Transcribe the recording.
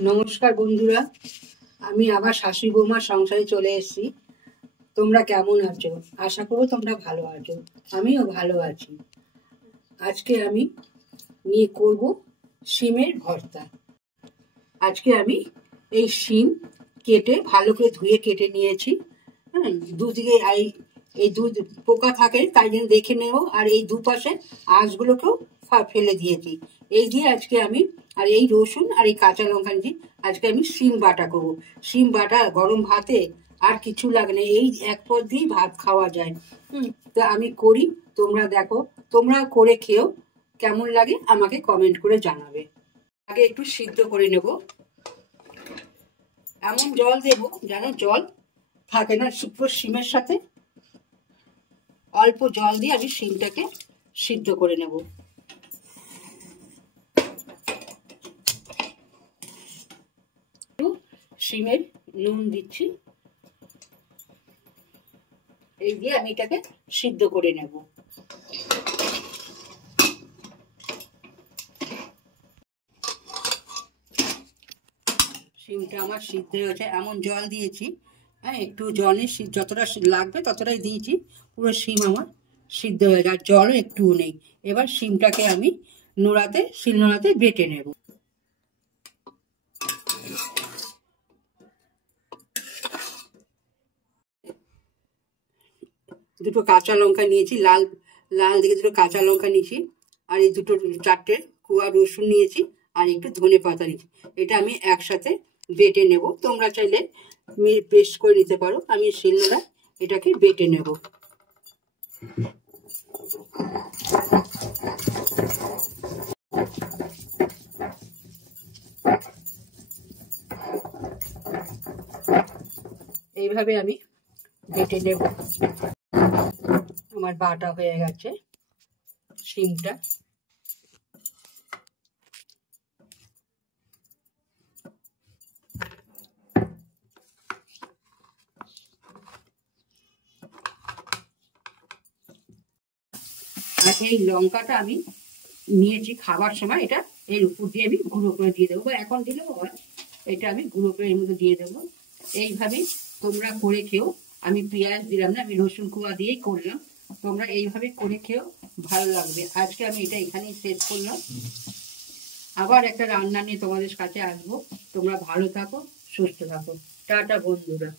নমস্কার বন্ধুরা, আমি আবার শাশুড়ি বৌমার সংসারে চলে এসেছি। তোমরা কেমন আছো? আশা করো তোমরা ভালো আছো। আমিও ভালো আছি। আজকে আমি নিয়ে করব শিমের ভর্তা। আজকে আমি এই শিম কেটে ভালো করে ধুয়ে কেটে নিয়েছি। হ্যাঁ, দুদিকে এই দুধ পোকা থাকে তাই জন্য দেখে নেব। আর এই দুপাশে আঁশগুলোকেও ফেলে দিয়েছি। এই দিয়ে আজকে আমি আর এই রসুন আর এই কাঁচা লঙ্কা দিয়ে আজকে আমি শিম বাটা করব। শিম বাটা গরম ভাতে আর কিছু লাগে না, এই এক পদ দিয়েই ভাত খাওয়া যায়। তো আমি করি, তোমরা দেখো, তোমরা করে খেও, কেমন লাগে আমাকে কমেন্ট করে জানাবে। আগে একটু সিদ্ধ করে নেব। এমন জল দেব যেন জল থাকে না, শুকনো শিমের সাথে অল্প জল দিয়ে আমি শিমটাকে সিদ্ধ করে নেব। একটু শিমের নুন দিচ্ছি, এই দিয়ে আমি এটাকে সিদ্ধ করে নেব। শিমটা আমার সিদ্ধ হয়েছে, এমন জল দিয়েছি। হ্যাঁ, একটু জলে যতটা লাগবে ততটাই দিয়েছি। পুরো শিম আমার সিদ্ধ হয়ে যায়, আর জলও একটুও নেই। এবার শিমটাকে আমি শিলনোড়াতে বেটে নেব। দুটো কাঁচা লঙ্কা নিয়েছি, লাল লাল দিকে দুটো কাঁচা লঙ্কা নিয়েছি, আর এই দুটো চারটে কুয়া রসুন নিয়েছি, আর একটু ধনে পাতা নিয়েছি। এটা আমি একসাথে বেটে নেব। তোমরা চাইলে পেস্ট করে নিতে পারো, আমি শিলনোড়ায় এটাকে বেটে নেব। এইভাবে আমি বেটে নেব। আমার বাটা হয়ে গেছে শিমটা। আর এই লঙ্কাটা আমি নিয়েছি খাবার সময়, এটা এর উপর দিয়ে আমি গুঁড়ো করে দিয়ে দেবো, বা এখন দিলেও হয়। এটা আমি গুঁড়ো করে এর মধ্যে দিয়ে দেবো। এইভাবেই তোমরা করে খেও। আমি পেঁয়াজ দিলাম না, আমি রসুন কুয়া দিয়েই করলাম। তোমরা এইভাবে করে খেও, ভালো লাগবে। আজকে আমি এটা এখানেই শেষ করলাম। আবার একটা রান্না নিয়ে তোমাদের কাছে আসবো। তোমরা ভালো থাকো, সুস্থ থাকো। টাটা বন্ধুরা।